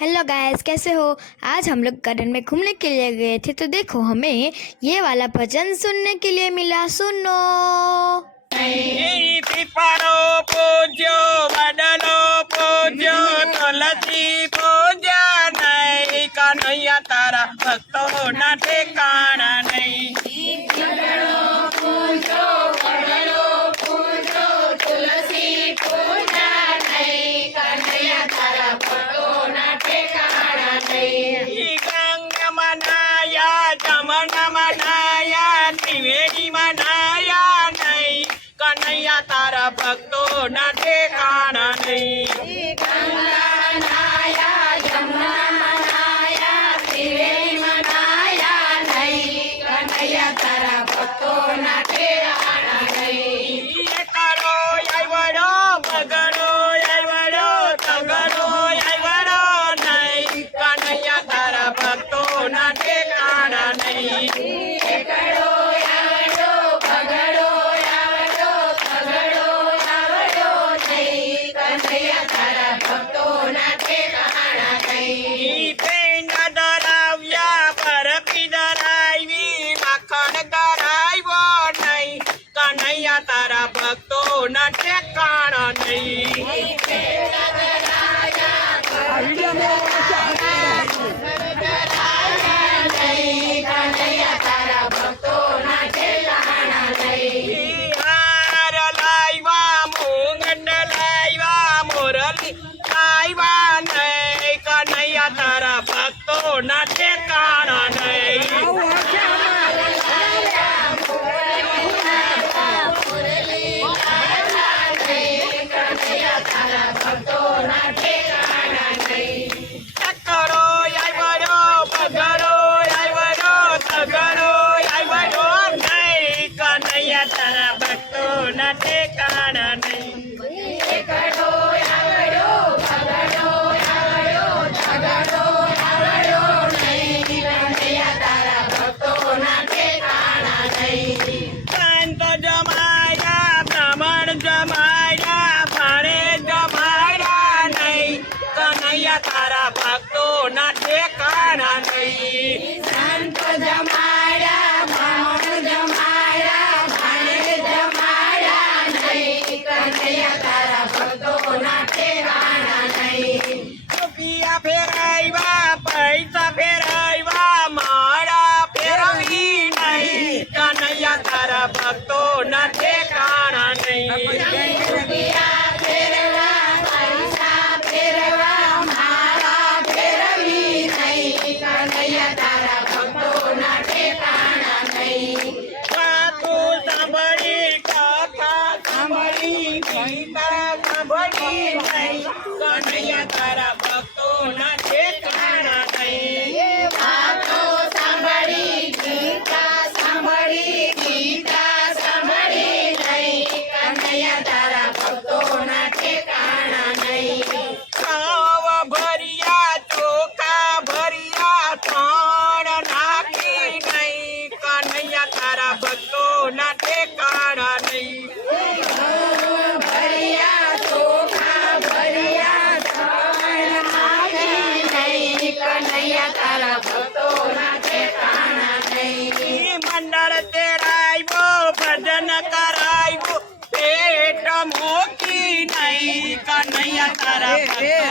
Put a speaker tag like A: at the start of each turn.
A: Hello guys कैसे हो? आज हम लोग गार्डन में घूमने के लिए गए थे तो देखो हमें ये वाला भजन सुनने के लिए मिला, सुनो।
B: नहीं तारा, भक्तों ભક્તો ના ઠેકાણા નહીં. તારા ભક્તો ના ઠેકાણા નહીં તારા ભક્તો ના ઠેકાણા નહીં. તારા ભક્તો ના ઠેકાણા નહીં ઈ મંડળ તેરાવ્યો ભજન કરાવ્યો પેટ મોકી નહીં કનૈયા તારા